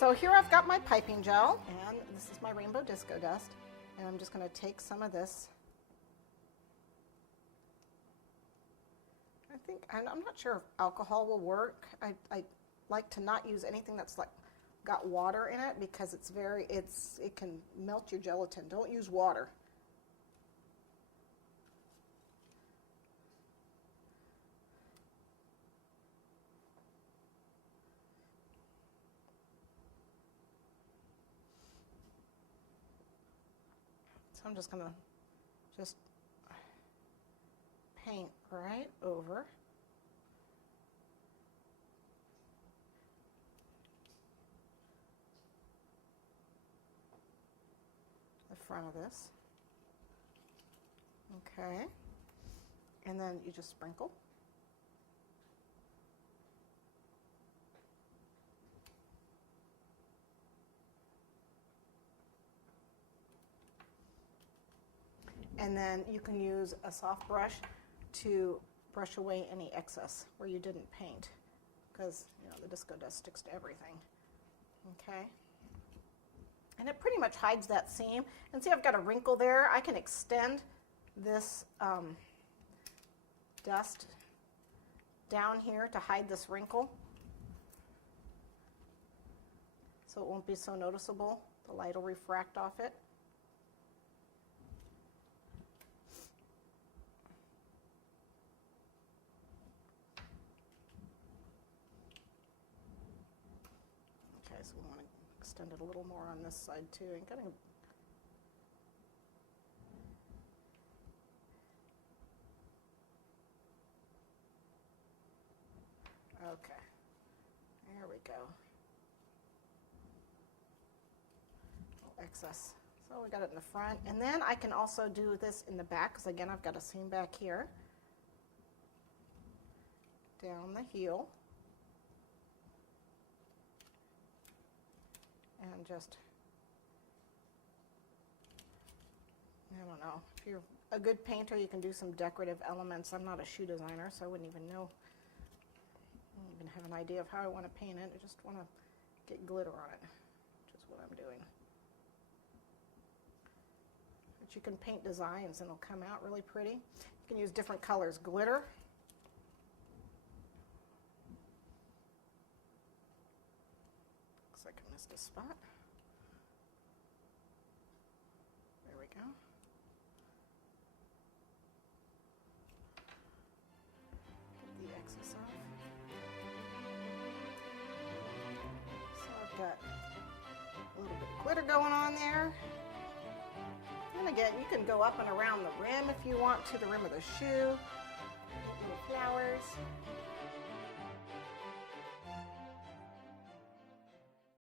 So here I've got my piping gel, and this is my rainbow disco dust, and I'm just going to take some of this. I'm not sure if alcohol will work. I like to not use anything that's like got water in it because it can melt your gelatin. Don't use water. So I'm just going to just paint right over the front of this. Okay. And then you just sprinkle. And then you can use a soft brush to brush away any excess where you didn't paint, because the disco dust sticks to everything. Okay. And it pretty much hides that seam. And see, I've got a wrinkle there. I can extend this dust down here to hide this wrinkle, so it won't be so noticeable. The light will refract off it. So we want to extend it a little more on this side too. Okay, there we go. Excess. So we got it in the front, and then I can also do this in the back, because again I've got a seam back here. Down the heel. And just, I don't know, if you're a good painter, you can do some decorative elements. I'm not a shoe designer, so I wouldn't even know. I don't even have an idea of how I want to paint it. I just want to get glitter on it, which is what I'm doing. But you can paint designs and it'll come out really pretty. You can use different colors. Glitter. Looks like I missed a spot. There we go. Get the excess off. So I've got a little bit of glitter going on there. And again, you can go up and around the rim if you want to, the rim of the shoe. Little flowers.